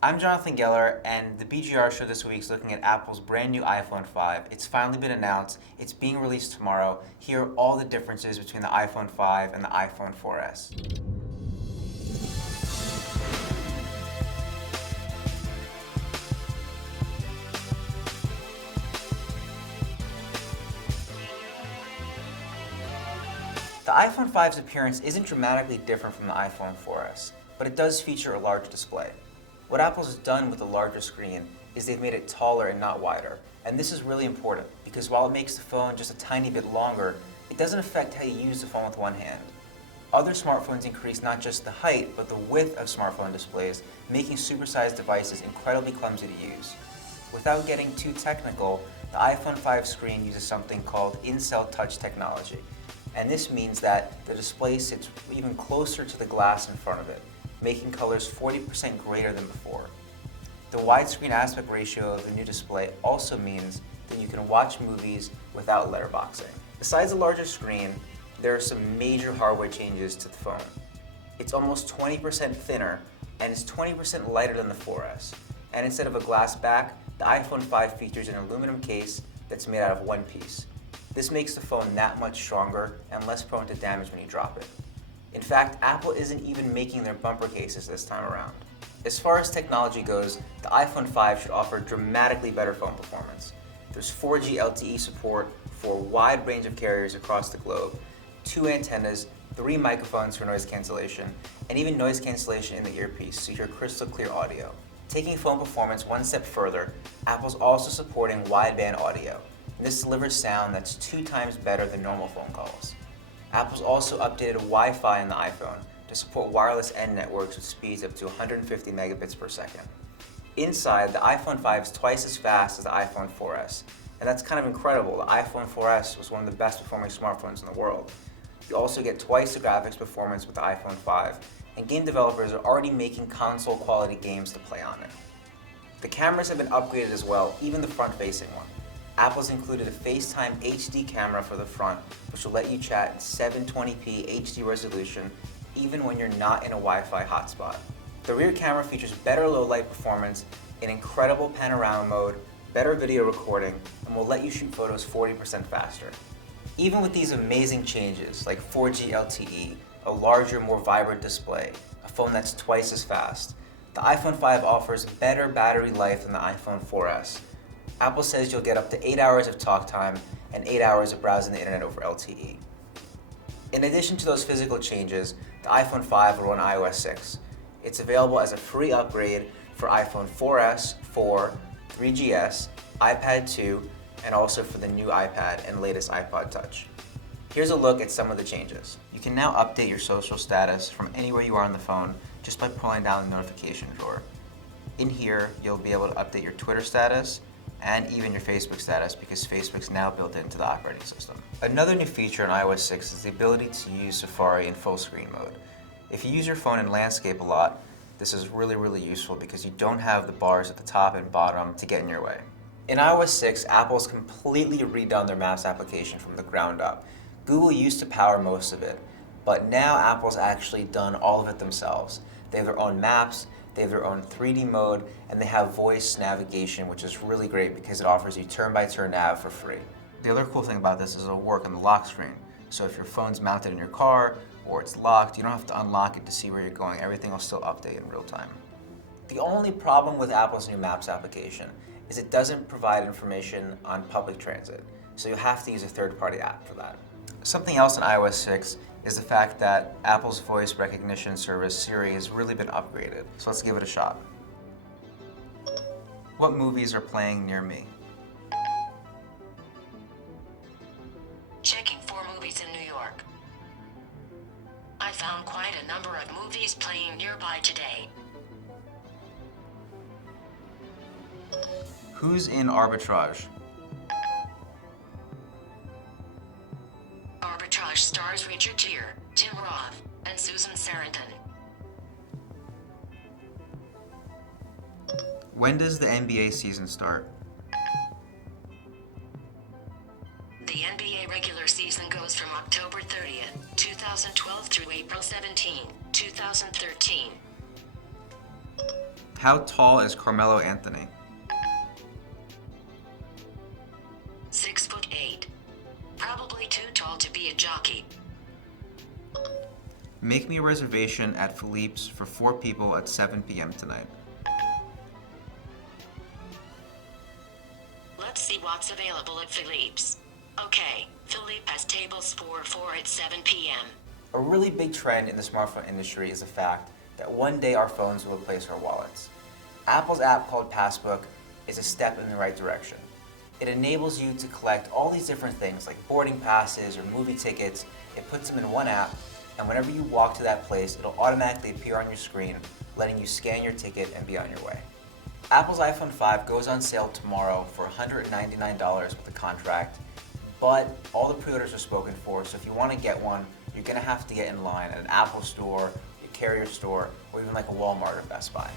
I'm Jonathan Geller, and the BGR Show this week is looking at Apple's brand new iPhone 5. It's finally been announced. It's being released tomorrow. Here are all the differences between the iPhone 5 and the iPhone 4S. The iPhone 5's appearance isn't dramatically different from the iPhone 4S, but it does feature a large display. What Apple's done with the larger screen is they've made it taller and not wider, and this is really important because while it makes the phone just a tiny bit longer, it doesn't affect how you use the phone with one hand. Other smartphones increase not just the height, but the width of smartphone displays, making supersized devices incredibly clumsy to use. Without getting too technical, the iPhone 5 screen uses something called in-cell touch technology. And this means that the display sits even closer to the glass in front of it, making colors 40% greater than before. The widescreen aspect ratio of the new display also means that you can watch movies without letterboxing. Besides the larger screen, there are some major hardware changes to the phone. It's almost 20% thinner and is 20% lighter than the 4S. And instead of a glass back, the iPhone 5 features an aluminum case that's made out of one piece. This makes the phone that much stronger and less prone to damage when you drop it. In fact, Apple isn't even making their bumper cases this time around. As far as technology goes, the iPhone 5 should offer dramatically better phone performance. There's 4G LTE support for a wide range of carriers across the globe, 2 antennas, 3 microphones for noise cancellation, and even noise cancellation in the earpiece so you hear crystal clear audio. Taking phone performance one step further, Apple's also supporting wideband audio. And this delivers sound that's 2 times better than normal phone calls. Apple's also updated Wi-Fi in the iPhone to support wireless end networks with speeds up to 150 megabits per second. Inside, the iPhone 5 is twice as fast as the iPhone 4S, and that's kind of incredible. The iPhone 4S was one of the best performing smartphones in the world. You also get twice the graphics performance with the iPhone 5, and game developers are already making console quality games to play on it. The cameras have been upgraded as well, even the front-facing one. Apple's included a FaceTime HD camera for the front, which will let you chat in 720p HD resolution even when you're not in a Wi-Fi hotspot. The rear camera features better low-light performance, an incredible panorama mode, better video recording, and will let you shoot photos 40% faster. Even with these amazing changes, like 4G LTE, a larger, more vibrant display, a phone that's twice as fast, the iPhone 5 offers better battery life than the iPhone 4S. Apple says you'll get up to 8 hours of talk time and 8 hours of browsing the internet over LTE. In addition to those physical changes, the iPhone 5 will run iOS 6. It's available as a free upgrade for iPhone 4S, 4, 3GS, iPad 2, and also for the new iPad and latest iPod Touch. Here's a look at some of the changes. You can now update your social status from anywhere you are on the phone just by pulling down the notification drawer. In here, you'll be able to update your Twitter status, and even your Facebook status because Facebook's now built into the operating system. Another new feature in iOS 6 is the ability to use Safari in full screen mode. If you use your phone in landscape a lot, this is really useful because you don't have the bars at the top and bottom to get in your way. In iOS 6, Apple's completely redone their Maps application from the ground up. Google used to power most of it, but now Apple's actually done all of it themselves. They have their own maps, they have their own 3D mode, and they have voice navigation, which is really great because it offers you turn-by-turn nav for free. The other cool thing about this is it'll work on the lock screen. So if your phone's mounted in your car or it's locked, you don't have to unlock it to see where you're going. Everything will still update in real time. The only problem with Apple's new Maps application is it doesn't provide information on public transit, so you have to use a third-party app for that. Something else in iOS 6 is the fact that Apple's voice recognition service, Siri, has really been upgraded. So let's give it a shot. What movies are playing near me? Checking for movies in New York. I found quite a number of movies playing nearby today. Who's in Arbitrage? Arbitrage stars Richard Gere, Tim Roth, and Susan Sarandon. When does the NBA season start? The NBA regular season goes from October 30th, 2012 through April 17, 2013. How tall is Carmelo Anthony? 6'8". Probably too tall to be a jockey. Make me a reservation at Philippe's for 4 people at 7 p.m. tonight. Let's see what's available at Philippe's. Okay, Philippe has tables for 4 at 7 p.m. A really big trend in the smartphone industry is the fact that one day our phones will replace our wallets. Apple's app called Passbook is a step in the right direction. It enables you to collect all these different things like boarding passes or movie tickets. It puts them in one app, and whenever you walk to that place, it'll automatically appear on your screen, letting you scan your ticket and be on your way. Apple's iPhone 5 goes on sale tomorrow for $199 with a contract, but all the pre-orders are spoken for, so if you want to get one, you're going to have to get in line at an Apple store, a carrier store, or even like a Walmart or Best Buy.